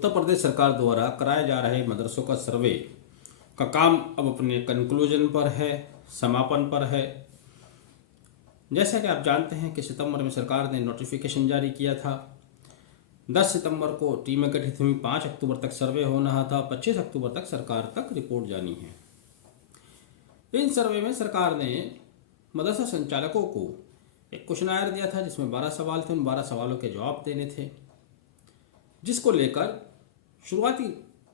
उत्तर प्रदेश सरकार द्वारा कराए जा रहे मदरसों का सर्वे का काम अब अपने कंक्लूजन पर है, समापन पर है। जैसा कि आप जानते हैं कि सितंबर में सरकार ने नोटिफिकेशन जारी किया था। 10 सितंबर को टीमें गठित हुई, 5 अक्टूबर तक सर्वे होना था, 25 अक्टूबर तक सरकार तक रिपोर्ट जानी है। इन सर्वे में सरकार ने मदरसा संचालकों को एक क्वेश्चनायर दिया था जिसमें 12 सवाल थे। उन 12 सवालों के जवाब देने थे, जिसको लेकर शुरुआती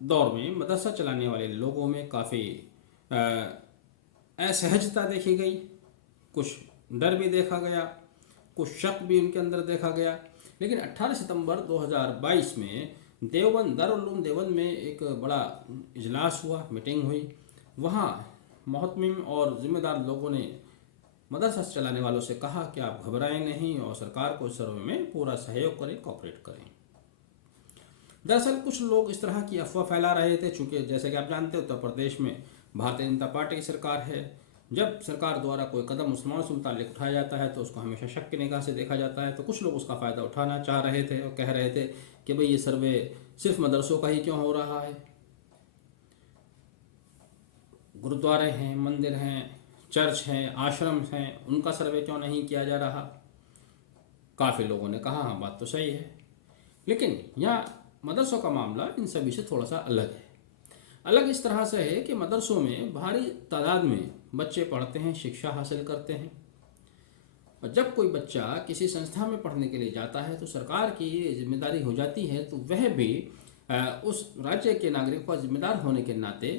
दौर में मदरसा चलाने वाले लोगों में काफ़ी असहजता देखी गई, कुछ डर भी देखा गया, कुछ शक भी उनके अंदर देखा गया। लेकिन 18 सितंबर 2022 में देवबंद, दारुल उलूम देवबंद में एक बड़ा इजलास हुआ, मीटिंग हुई। वहाँ मोहतमिम और ज़िम्मेदार लोगों ने मदरसा चलाने वालों से कहा कि आप घबराएं नहीं और सरकार को इस सर्वे में पूरा सहयोग करें, कोऑपरेट करें। दरअसल कुछ लोग इस तरह की अफवाह फैला रहे थे, चूँकि जैसे कि आप जानते हैं उत्तर प्रदेश में भारतीय जनता पार्टी की सरकार है। जब सरकार द्वारा कोई कदम मुसलमानों से मुताल्लिक उठाया जाता है तो उसको हमेशा शक की निगाह से देखा जाता है। तो कुछ लोग उसका फ़ायदा उठाना चाह रहे थे और कह रहे थे कि भाई ये सर्वे सिर्फ मदरसों का ही क्यों हो रहा है, गुरुद्वारे हैं, मंदिर हैं, चर्च हैं, आश्रम हैं, उनका सर्वे क्यों नहीं किया जा रहा। काफ़ी लोगों ने कहा हाँ बात तो सही है, लेकिन यहाँ मदरसों का मामला इन सभी से थोड़ा सा अलग है। अलग इस तरह से है कि मदरसों में भारी तादाद में बच्चे पढ़ते हैं, शिक्षा हासिल करते हैं। और जब कोई बच्चा किसी संस्था में पढ़ने के लिए जाता है तो सरकार की ये जिम्मेदारी हो जाती है, तो वह भी उस राज्य के नागरिक का जिम्मेदार होने के नाते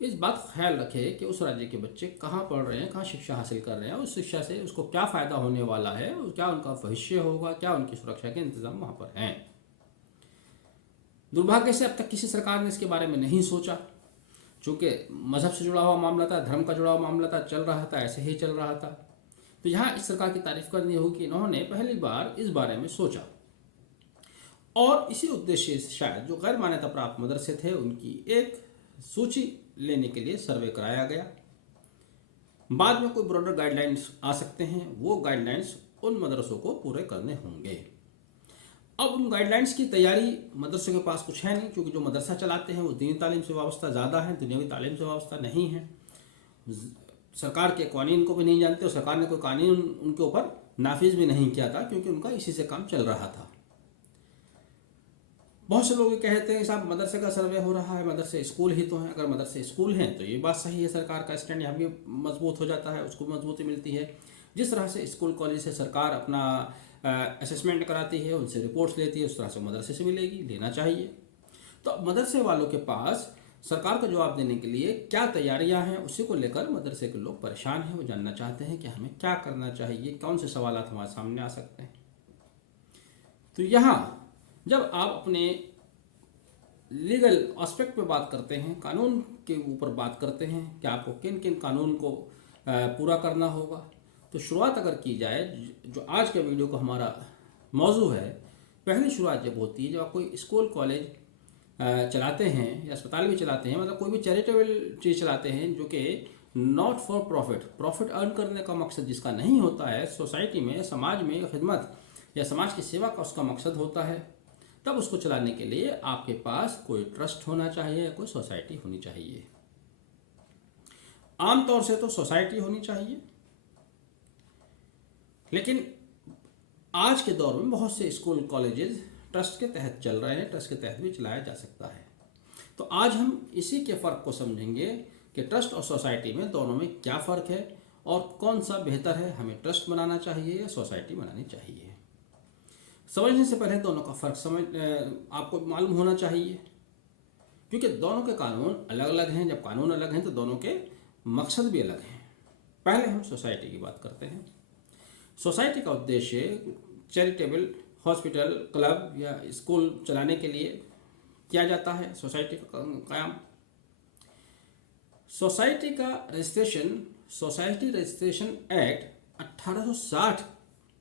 इस बात का ख्याल रखे कि उस राज्य के बच्चे कहाँ पढ़ रहे हैं, कहाँ शिक्षा हासिल कर रहे हैं, उस शिक्षा से उसको क्या फ़ायदा होने वाला है, और क्या उनका भविष्य होगा, क्या उनकी सुरक्षा के इंतज़ाम वहाँ पर हैं। दुर्भाग्य से अब तक किसी सरकार ने इसके बारे में नहीं सोचा। चूँकि मज़हब से जुड़ा हुआ मामला था, धर्म का जुड़ा हुआ मामला था, चल रहा था, ऐसे ही चल रहा था। तो यहाँ इस सरकार की तारीफ करनी होगी कि इन्होंने पहली बार इस बारे में सोचा, और इसी उद्देश्य से शायद जो गैर मान्यता प्राप्त मदरसे थे उनकी एक सूची लेने के लिए सर्वे कराया गया। बाद में कोई ब्रॉडर गाइडलाइंस आ सकते हैं, वो गाइडलाइंस उन मदरसों को पूरे करने होंगे। अब उन गाइडलाइंस की तैयारी मदरसों के पास कुछ है नहीं, क्योंकि जो मदरसा चलाते हैं वो दीनी तालीम से वाबस्ता ज़्यादा है, दुनियावी तालीम से वाबस्ता नहीं है। सरकार के कानून को भी नहीं जानते और सरकार ने कोई कानून उनके ऊपर नाफिज भी नहीं किया था, क्योंकि उनका इसी से काम चल रहा था। बहुत से लोग कहते हैं साहब मदरसे का सर्वे हो रहा है, मदरसे स्कूल ही तो हैं। अगर मदरसे स्कूल हैं तो ये बात सही है, सरकार का स्टैंड यहाँ भी मजबूत हो जाता है, उसको मजबूती मिलती है। जिस तरह से स्कूल कॉलेज से सरकार अपना असेसमेंट कराती है, उनसे रिपोर्ट्स लेती है, उस तरह से मदरसे से मिलेगी, लेना चाहिए। तो मदरसे वालों के पास सरकार को जवाब देने के लिए क्या तैयारियां हैं, उसी को लेकर मदरसे के लोग परेशान हैं। वो जानना चाहते हैं कि हमें क्या करना चाहिए, कौन से सवाल हमारे सामने आ सकते हैं। तो यहाँ जब आप अपने लीगल एस्पेक्ट पे बात करते हैं, कानून के ऊपर बात करते हैं कि आपको किन किन कानून को पूरा करना होगा, तो शुरुआत अगर की जाए, जो आज के वीडियो का हमारा मौजू है, पहली शुरुआत जब होती है जब आप कोई स्कूल कॉलेज चलाते हैं या अस्पताल भी चलाते हैं, मतलब कोई भी चैरिटेबल चीज़ चलाते हैं जो कि नॉट फॉर प्रॉफिट अर्न करने का मकसद जिसका नहीं होता है, सोसाइटी में, समाज में खिदमत या समाज की सेवा का उसका मकसद होता है, तब उसको चलाने के लिए आपके पास कोई ट्रस्ट होना चाहिए या कोई सोसाइटी होनी चाहिए। आमतौर से तो सोसाइटी होनी चाहिए, लेकिन आज के दौर में बहुत से स्कूल कॉलेजेस ट्रस्ट के तहत चल रहे हैं, ट्रस्ट के तहत भी चलाया जा सकता है। तो आज हम इसी के फ़र्क को समझेंगे कि ट्रस्ट और सोसाइटी में दोनों में क्या फ़र्क है और कौन सा बेहतर है, हमें ट्रस्ट बनाना चाहिए या सोसाइटी बनानी चाहिए। समझने से पहले दोनों का फ़र्क आपको मालूम होना चाहिए, क्योंकि दोनों के कानून अलग अलग हैं। जब कानून अलग हैं तो दोनों के मकसद भी अलग हैं। पहले हम सोसाइटी की बात करते हैं। सोसाइटी का उद्देश्य चैरिटेबल, हॉस्पिटल, क्लब या स्कूल चलाने के लिए किया जाता है। सोसाइटी का कायम, सोसाइटी का रजिस्ट्रेशन सोसाइटी रजिस्ट्रेशन एक्ट 1860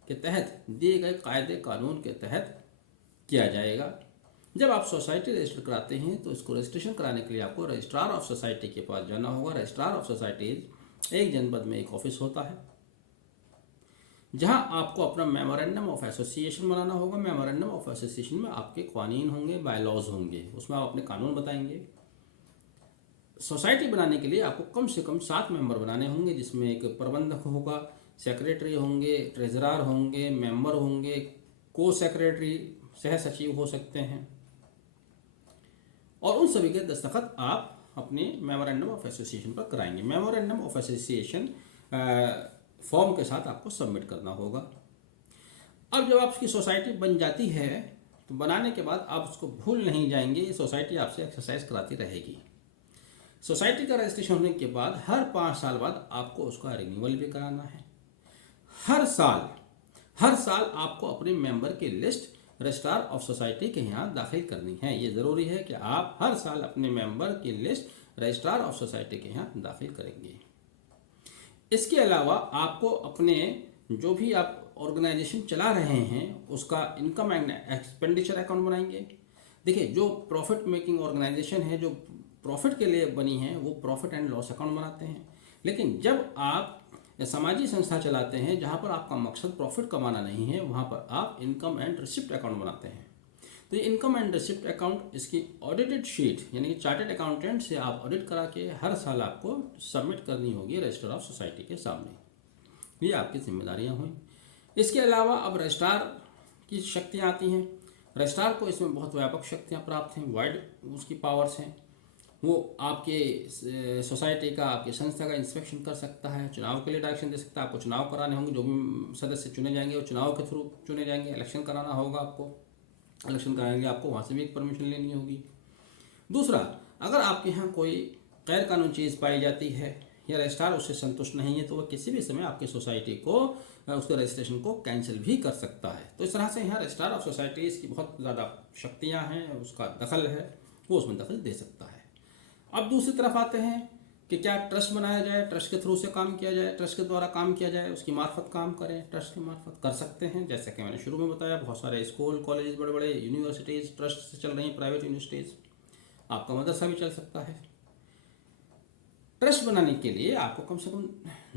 के तहत दिए गए कायदे कानून के तहत किया जाएगा। जब आप सोसाइटी रजिस्टर कराते हैं तो इसको रजिस्ट्रेशन कराने के लिए आपको रजिस्ट्रार ऑफ सोसाइटी के पास जाना होगा। रजिस्ट्रार ऑफ सोसाइटीज एक जनपद में एक ऑफिस होता है जहां आपको अपना मेमोरेंडम ऑफ एसोसिएशन बनाना होगा। मेमोरेंडम ऑफ एसोसिएशन में आपके कानून होंगे, बायलॉज होंगे, उसमें आप अपने कानून बताएंगे। सोसाइटी बनाने के लिए आपको कम से कम 7 मेंबर बनाने होंगे, जिसमें एक प्रबंधक होगा, सेक्रेटरी होंगे, ट्रेजरर होंगे, मेंबर होंगे, को सेक्रेटरी, सह सचिव हो सकते हैं, और उन सभी के दस्तखत आप अपने मेमोरेंडम ऑफ एसोसिएशन पर कराएंगे। मेमोरेंडम ऑफ एसोसिएशन फॉर्म के साथ आपको सबमिट करना होगा। अब जब आपकी सोसाइटी बन जाती है तो बनाने के बाद आप उसको भूल नहीं जाएंगे, ये सोसाइटी आपसे एक्सरसाइज कराती रहेगी। सोसाइटी का रजिस्ट्रेशन होने के बाद हर 5 साल बाद आपको उसका रिन्यूअल भी कराना है। हर साल आपको अपने मेंबर की लिस्ट रजिस्ट्रार ऑफ सोसाइटी के यहाँ दाखिल करनी है। ये ज़रूरी है कि आप हर साल अपने मेंबर की लिस्ट रजिस्ट्रार ऑफ सोसाइटी के यहाँ दाखिल करेंगे। इसके अलावा आपको अपने जो भी आप ऑर्गेनाइजेशन चला रहे हैं उसका इनकम एंड एक्सपेंडिचर अकाउंट बनाएंगे। देखिए, जो प्रॉफिट मेकिंग ऑर्गेनाइजेशन है, जो प्रॉफिट के लिए बनी है, वो प्रॉफिट एंड लॉस अकाउंट बनाते हैं। लेकिन जब आप सामाजिक संस्था चलाते हैं जहां पर आपका मकसद प्रॉफिट कमाना नहीं है, वहां पर आप इनकम एंड रिसिप्ट अकाउंट बनाते हैं। तो ये इनकम एंड रिसिप्ट अकाउंट, इसकी ऑडिटेड शीट यानी कि चार्टर्ड अकाउंटेंट से आप ऑडिट करा के हर साल आपको सबमिट करनी होगी रजिस्टर ऑफ सोसाइटी के सामने। ये आपकी जिम्मेदारियां हुई। इसके अलावा अब रजिस्ट्रार की शक्तियाँ आती हैं। रजिस्ट्रार को इसमें बहुत व्यापक शक्तियाँ प्राप्त हैं, वाइड उसकी पावर्स हैं। वो आपके सोसाइटी का, आपकी संस्था का इंस्पेक्शन कर सकता है, चुनाव के लिए डायरेक्शन दे सकता है। आपको चुनाव कराने होंगे, जो भी सदस्य चुने जाएंगे वो चुनाव के थ्रू चुने जाएंगे। इलेक्शन कराना होगा आपको, इलेक्शन कराएंगे आपको, वहाँ से भी एक परमिशन लेनी होगी। दूसरा, अगर आपके यहाँ कोई गैर कानूनी चीज़ पाई जाती है या रजिस्ट्रार उससे संतुष्ट नहीं है तो वह किसी भी समय आपकी सोसाइटी को, उसके रजिस्ट्रेशन को कैंसिल भी कर सकता है। तो इस तरह से यहाँ रजिस्ट्रार ऑफ सोसाइटीज़ की बहुत ज़्यादा शक्तियाँ हैं, उसका दखल है, वो उसमें दखल दे सकता है। अब दूसरी तरफ आते हैं कि क्या ट्रस्ट बनाया जाए, ट्रस्ट के थ्रू से काम किया जाए, ट्रस्ट के द्वारा काम किया जाए, उसकी मार्फत काम करें। ट्रस्ट की मार्फत कर सकते हैं, जैसे कि मैंने शुरू में बताया, बहुत सारे स्कूल, कॉलेज, बड़े बड़े यूनिवर्सिटीज़ ट्रस्ट से चल रही हैं, प्राइवेट यूनिवर्सिटीज़। आपका मदरसा भी चल सकता है। ट्रस्ट बनाने के लिए आपको कम से कम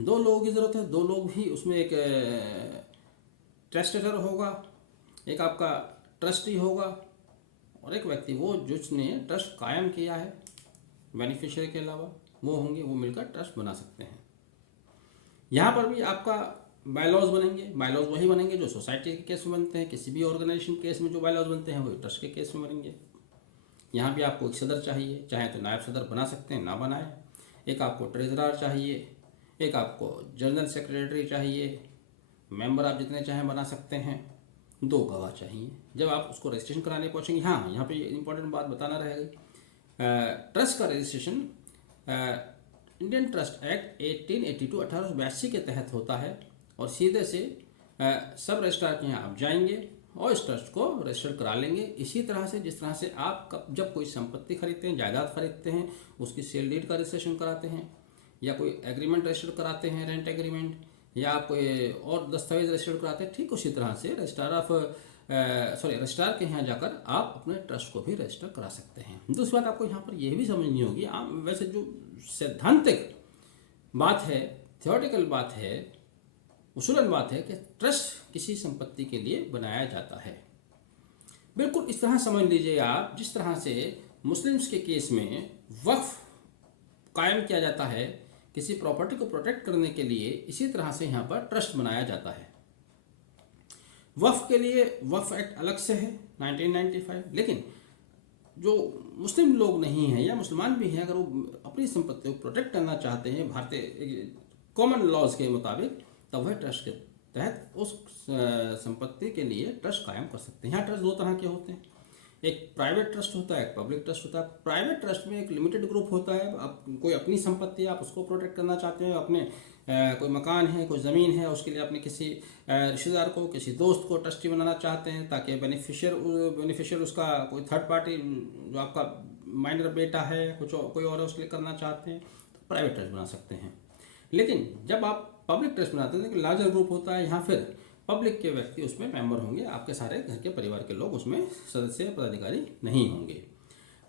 2 लोगों की ज़रूरत है। 2 लोग भी उसमें, एक ट्रस्टेटर होगा, एक आपका ट्रस्टी होगा, और एक व्यक्ति वो जिसने ट्रस्ट कायम किया है, बेनिफिशियरी के अलावा वो होंगे, वो मिलकर ट्रस्ट बना सकते हैं। यहाँ पर भी आपका बायलॉज बनेंगे। बायलॉज वही बनेंगे जो सोसाइटी के केस में बनते हैं। किसी भी ऑर्गेनाइजेशन केस में जो बायलॉज बनते हैं वही ट्रस्ट के केस में बनेंगे। यहाँ भी आपको एक सदर चाहिए, चाहे तो नायब सदर बना सकते हैं, ना बनाए। एक आपको ट्रेजरर चाहिए, एक आपको जनरल सेक्रेटरी चाहिए, मेंबर आप जितने चाहें बना सकते हैं। 2 गवाह चाहिए जब आप उसको रजिस्ट्रेशन कराने पहुँचेंगे। हाँ, यहाँ पे इंपॉर्टेंट बात बताना रहेगी। ट्रस्ट का रजिस्ट्रेशन इंडियन ट्रस्ट एक्ट 1882 के तहत होता है, और सीधे से सब रजिस्ट्रार के यहाँ आप जाएंगे और इस ट्रस्ट को रजिस्टर करा लेंगे। इसी तरह से जिस तरह से आप जब कोई संपत्ति खरीदते हैं, जायदाद खरीदते हैं, उसकी सेल डीड का रजिस्ट्रेशन कराते हैं, या कोई एग्रीमेंट रजिस्टर कराते हैं, रेंट एग्रीमेंट, या आप कोई और दस्तावेज रजिस्टर कराते हैं, ठीक उसी तरह से रजिस्ट्रार के यहाँ जाकर आप अपने ट्रस्ट को भी रजिस्टर करा सकते हैं। दूसरी बात आपको यहाँ पर यह भी समझनी होगी, वैसे जो सैद्धांतिक बात है, थियोरेटिकल बात है, उसूलन बात है कि ट्रस्ट किसी संपत्ति के लिए बनाया जाता है। बिल्कुल इस तरह समझ लीजिए आप, जिस तरह से मुस्लिम्स के केस में वक्फ कायम किया जाता है किसी प्रॉपर्टी को प्रोटेक्ट करने के लिए, इसी तरह से यहाँ पर ट्रस्ट बनाया जाता है। वक्फ के लिए वक्फ एक्ट अलग से है 1995, लेकिन जो मुस्लिम लोग नहीं हैं या मुसलमान भी हैं, अगर वो अपनी संपत्ति को प्रोटेक्ट करना चाहते हैं भारतीय कॉमन लॉज के मुताबिक, तब वह ट्रस्ट के तहत उस संपत्ति के लिए ट्रस्ट कायम कर सकते हैं। यहाँ ट्रस्ट 2 तरह के होते हैं, एक प्राइवेट ट्रस्ट होता है, एक पब्लिक ट्रस्ट होता है। प्राइवेट ट्रस्ट में एक लिमिटेड ग्रुप होता है, आप कोई अपनी संपत्ति आप उसको प्रोटेक्ट करना चाहते हैं, अपने कोई मकान है, कोई ज़मीन है, उसके लिए अपने किसी रिश्तेदार को, किसी दोस्त को ट्रस्टी बनाना चाहते हैं, ताकि बेनिफिशियर उसका कोई थर्ड पार्टी, जो आपका माइनर बेटा है, कोई और उसके लिए करना चाहते हैं, तो प्राइवेट ट्रस्ट बना सकते हैं। लेकिन जब आप पब्लिक ट्रस्ट बनाते हैं, लेकिन लार्जर ग्रुप होता है, यहाँ फिर पब्लिक के व्यक्ति उसमें मेंबर होंगे, आपके सारे घर के परिवार के लोग उसमें सदस्य पदाधिकारी नहीं होंगे।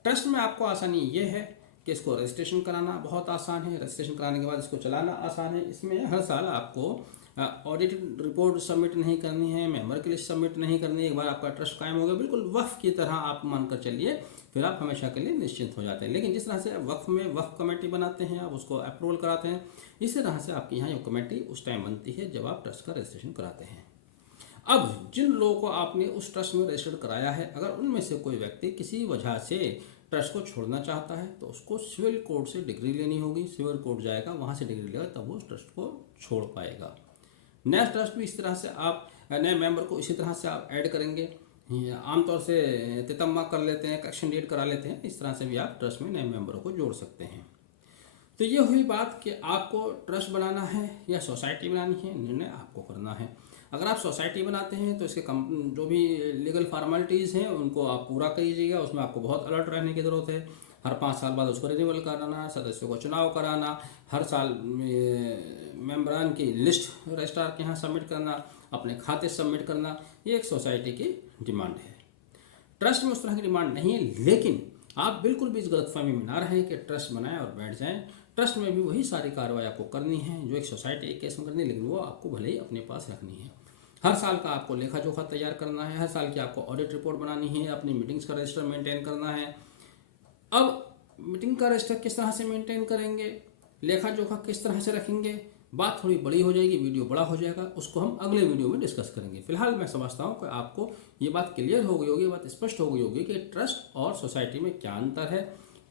ट्रस्ट में आपको आसानी ये है कि इसको रजिस्ट्रेशन कराना बहुत आसान है, रजिस्ट्रेशन कराने के बाद इसको चलाना आसान है। इसमें हर साल आपको ऑडिट रिपोर्ट सबमिट नहीं करनी है, मेंबर की लिस्ट सबमिट नहीं करनी है। एक बार आपका ट्रस्ट कायम हो गया, बिल्कुल वक्फ की तरह आप मानकर चलिए, फिर आप हमेशा के लिए निश्चिंत हो जाते हैं। लेकिन जिस तरह से वक्फ में वक्फ कमेटी बनाते हैं, आप उसको अप्रूवल कराते हैं, इसी तरह से आपके यहाँ ये कमेटी उस टाइम बनती है जब आप ट्रस्ट का रजिस्ट्रेशन कराते हैं। अब जिन लोगों को आपने उस ट्रस्ट में रजिस्टर्ड कराया है, अगर उनमें से कोई व्यक्ति किसी वजह से ट्रस्ट को छोड़ना चाहता है तो उसको सिविल कोर्ट से डिग्री लेनी होगी। सिविल कोर्ट जाएगा, वहाँ से डिग्री लेगा, तब वो उस ट्रस्ट को छोड़ पाएगा। नया ट्रस्ट भी इस तरह से आप नए मेंबर को इसी तरह से आप ऐड करेंगे। आमतौर से तितम्मा कर लेते हैं, करेक्शन डेट करा लेते हैं, इस तरह से भी आप ट्रस्ट में नए मेंबरों को जोड़ सकते हैं। तो ये हुई बात कि आपको ट्रस्ट बनाना है या सोसाइटी बनानी है, निर्णय आपको करना है। अगर आप सोसाइटी बनाते हैं तो इसके जो भी लीगल फॉर्मेलिटीज़ हैं उनको आप पूरा कीजिएगा। उसमें आपको बहुत अलर्ट रहने की ज़रूरत है। हर 5 साल बाद उसको रिन्यूअल कराना, सदस्यों को चुनाव कराना, हर साल मेंबरान की लिस्ट रजिस्ट्रार के यहाँ सबमिट करना, अपने खाते सबमिट करना, ये एक सोसाइटी की डिमांड है। ट्रस्ट में उस तरह की डिमांड नहीं है, लेकिन आप बिल्कुल भी इस गलतफहमी में ना रहें कि ट्रस्ट बनाएं और बैठ जाएं। ट्रस्ट में भी वही सारी कार्रवाई आपको करनी है जो एक सोसाइटी एक केस में करनी है, लेकिन वो आपको भले ही अपने पास रखनी है। हर साल का आपको लेखा जोखा तैयार करना है, हर साल की आपको ऑडिट रिपोर्ट बनानी है, अपनी मीटिंग्स का रजिस्टर मेंटेन करना है। अब मीटिंग का रजिस्टर किस तरह से मेंटेन करेंगे, लेखा जोखा किस तरह से रखेंगे, बात थोड़ी बड़ी हो जाएगी, वीडियो बड़ा हो जाएगा, उसको हम अगले वीडियो में डिस्कस करेंगे। फिलहाल मैं समझता हूँ कि आपको ये बात क्लियर हो गई होगी, बात स्पष्ट हो गई होगी कि ट्रस्ट और सोसाइटी में क्या अंतर है,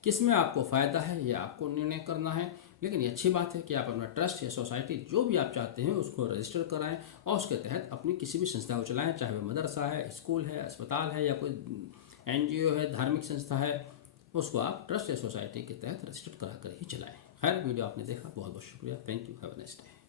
किस में आपको फ़ायदा है, ये आपको निर्णय करना है। लेकिन ये अच्छी बात है कि आप अपना ट्रस्ट या सोसाइटी जो भी आप चाहते हैं उसको रजिस्टर कराएं और उसके तहत अपनी किसी भी संस्था को चलाएं, चाहे वह मदरसा है, स्कूल है, अस्पताल है या कोई NGO है, धार्मिक संस्था है, उसको आप ट्रस्ट या सोसाइटी के तहत रजिस्टर करा कर ही चलाएं। खैर, वीडियो आपने देखा, बहुत बहुत शुक्रिया। Thank you, have a nice day.